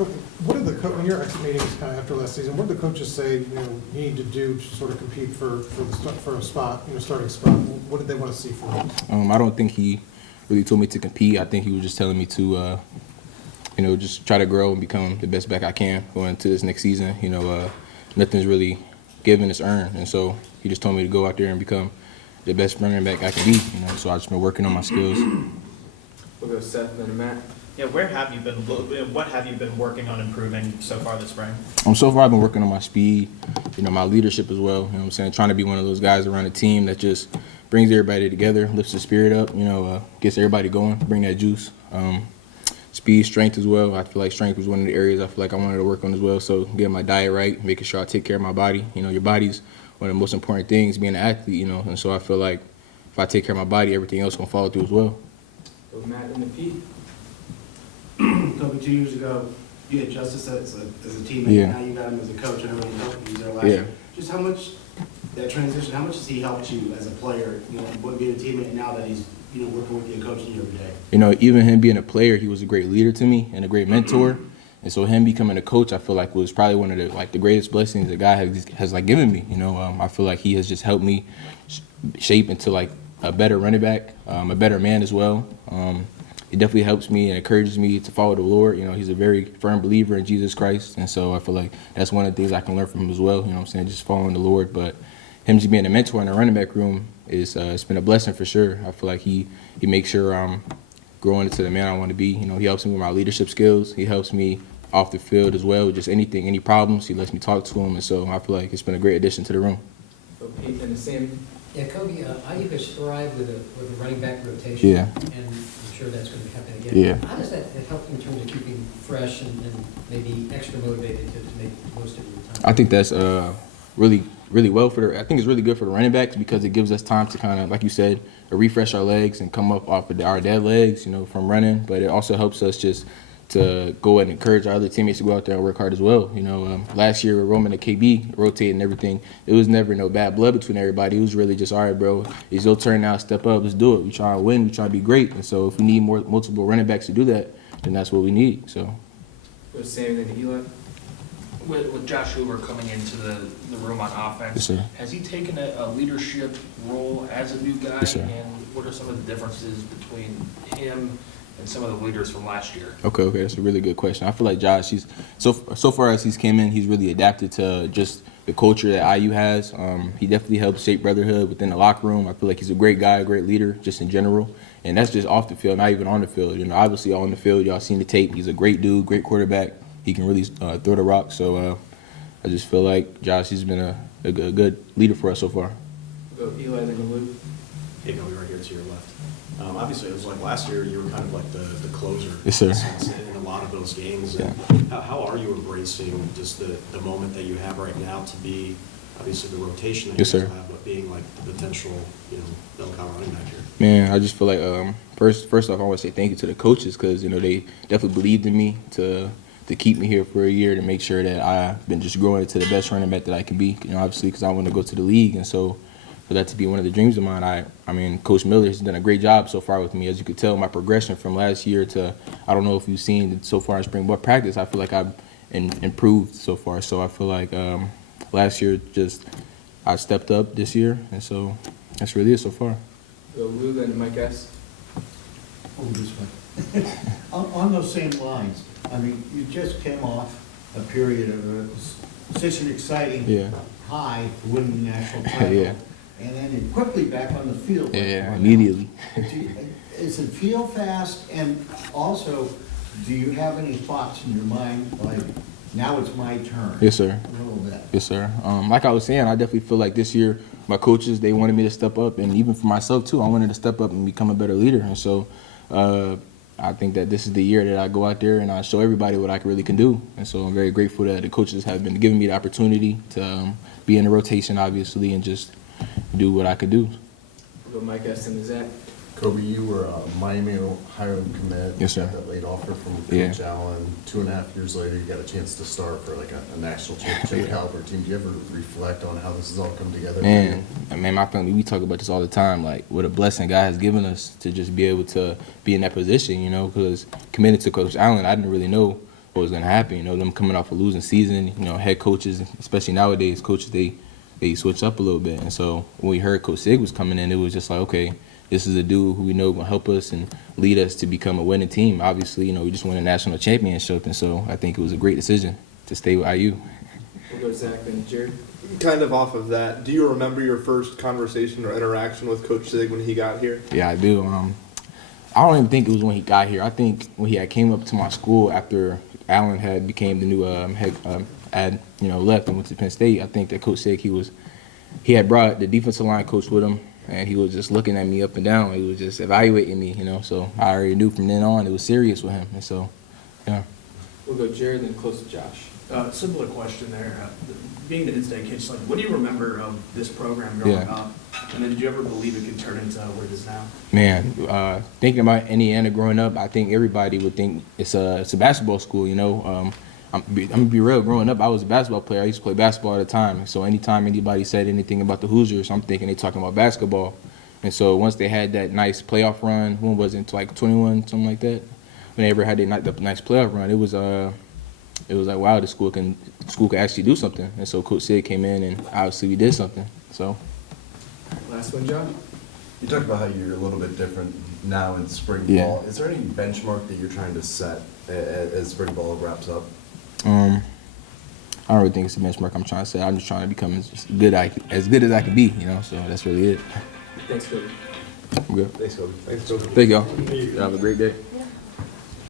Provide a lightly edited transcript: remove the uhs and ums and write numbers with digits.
What did when your exit meetings kind of after last season, what did the coaches say, you need to do to sort of compete for a spot, starting spot? What did they want to see from you? I don't think he really told me to compete. I think he was just telling me to, just try to grow and become the best back I can going into this next season. Nothing's really given, it's earned. And so he just told me to go out there and become the best running back I can be. So I've just been working on my skills. We'll go Seth, then Matt. Yeah, where have you been? What have you been working on improving so far this spring? So far I've been working on my speed, my leadership as well. What I'm saying? Trying to be one of those guys around the team that just brings everybody together, lifts the spirit up, gets everybody going, bring that juice. Speed, strength as well. I feel like strength was one of the areas I feel like I wanted to work on as well. So getting my diet right, making sure I take care of my body. Your body's one of the most important things, being an athlete, and so I feel like if I take care of my body, everything else will follow through as well. Go Matt and the Pete. Khobie, 2 years ago, you had Justice as a teammate. Yeah. Now you got him as a coach. I know he helped you there last Yeah. year. Just how much that transition? How much has he helped you as a player? Being a teammate now that he's working with you and coaching you every day. Even him being a player, he was a great leader to me and a great mentor. And so him becoming a coach, I feel like was probably one of the greatest blessings that God has given me. I feel like he has just helped me shape into a better running back, a better man as well. It definitely helps me and encourages me to follow the Lord. He's a very firm believer in Jesus Christ. And so I feel like that's one of the things I can learn from him as well, just following the Lord. But him just being a mentor in the running back room is it's been a blessing for sure. I feel like he makes sure I'm growing into the man I want to be. He helps me with my leadership skills. He helps me off the field as well, just anything, any problems, he lets me talk to him. And so I feel like it's been a great addition to the room. Go Pete and the Sam. Yeah, Khobie, IU has thrived with a running back rotation. Yeah. And I'm sure that's going to happen again. Yeah. How does that help in terms of keeping fresh and maybe extra motivated to make the most of your time? I think that's really well I think it's really good for the running backs because it gives us time to kind of, like you said, refresh our legs and come up off of our dead legs, from running. But it also helps us just to go and encourage our other teammates to go out there and work hard as well. Last year with Roman and KB rotating and everything, it was never no bad blood between everybody. It was really just, all right, bro, it's your turn now, step up, let's do it. We try to win, we try to be great. And so if we need multiple running backs to do that, then that's what we need. So. Go Sam, then Eli. With Josh Hoover coming into the room on offense, Yes, sir. has he taken a leadership role as a new guy? Yes, sir. And what are some of the differences between him and some of the leaders from last year? Okay, that's a really good question. I feel like Josh, he's so far as he's came in, he's really adapted to just the culture that IU has. He definitely helps shape brotherhood within the locker room. I feel like he's a great guy, a great leader, just in general. And that's just off the field, not even on the field. Obviously on the field, y'all seen the tape. He's a great dude, great quarterback. He can really throw the rock. So I just feel like Josh, he's been a good leader for us so far. Go Eli, then go Luke. Hey, Khobie, right here to your left. Obviously, it was like last year, you were kind of like the closer. Yes, sir. In a lot of those games. Yeah. And how are you embracing just the moment that you have right now to be, obviously, the rotation that Yes, you sir. have, but being like the potential, bell cow running back here? Man, I just feel like first off, I want to say thank you to the coaches because they definitely believed in me to keep me here for a year to make sure that I've been just growing into the best running back that I can be. Obviously, because I want to go to the league, and so for that to be one of the dreams of mine, I mean, Coach Miller has done a great job so far with me. As you could tell, my progression from last year to, I don't know if you've seen so far in spring ball practice, I feel like I've improved so far. So I feel like last year I stepped up this year, and so that's really it so far. Go Lou, then Mike S. Over this way. On those same lines, I mean, you just came off a period of such an exciting high to win the national title. Yeah. And then you're quickly back on the field. Yeah, immediately. Does it feel fast? And also, do you have any thoughts in your mind, like, now it's my turn? Yes, sir. A little bit. Yes, sir. Like I was saying, I definitely feel like this year my coaches, they wanted me to step up, and even for myself too, I wanted to step up and become a better leader. And so I think that this is the year that I go out there and I show everybody what I really can do. And so I'm very grateful that the coaches have been giving me the opportunity to be in the rotation, obviously, and just do what I could do. We'll go Mike S. and Zach. Khobie, you were a Miami, Ohio commit. Yes, sir. You got that late offer from Yeah. Coach Allen. 2.5 years later, you got a chance to start for like a national championship caliber team. Do you ever reflect on how this has all come together? Man, my family, we talk about this all the time, like what a blessing God has given us to just be able to be in that position, because committed to Coach Allen, I didn't really know what was gonna happen. You know, them coming off a losing season. You know, head coaches, especially nowadays, coaches they switch up a little bit. And so when we heard Coach Sig was coming in, it was just like, okay, this is a dude who we know will help us and lead us to become a winning team. Obviously, you know, we just won a national championship, and so I think it was a great decision to stay with IU. We'll go to Zach and Jared. Kind of off of that, do you remember your first conversation or interaction with Coach Sig when he got here? Yeah, I do. I don't even think it was when he got here. I think when he had came up to my school after Allen had became the new head, left and went to Penn State. I think that Coach Sig, he had brought the defensive line coach with him, and he was just looking at me up and down. He was just evaluating me, you know. So I already knew from then on it was serious with him, and so, yeah. We'll go Jared, then close to Josh. Similar question there. Being the in-state kid, like, what do you remember of this program growing up? And then did you ever believe it could turn into what it is now? Man, thinking about Indiana growing up, I think everybody would think it's a basketball school, you know. I'm gonna be real. Growing up, I was a basketball player. I used to play basketball all the time. So anytime anybody said anything about the Hoosiers, I'm thinking they're talking about basketball. And so once they had that nice playoff run, when was it, like 21, something like that? When they ever had the nice playoff run, it was like, wow, the school can actually do something. And so Coach Sig came in, and obviously we did something. So. Last one, John. You talked about how you're a little bit different now in spring Yeah. ball. Is there any benchmark that you're trying to set as spring ball wraps up? I don't really think it's a benchmark I'm trying to say. I'm just trying to become as good as I can be, you know, so that's really it. Thanks, Khobie. I'm good. Thanks, Khobie. Thanks, Khobie. Thank y'all. Have a great day.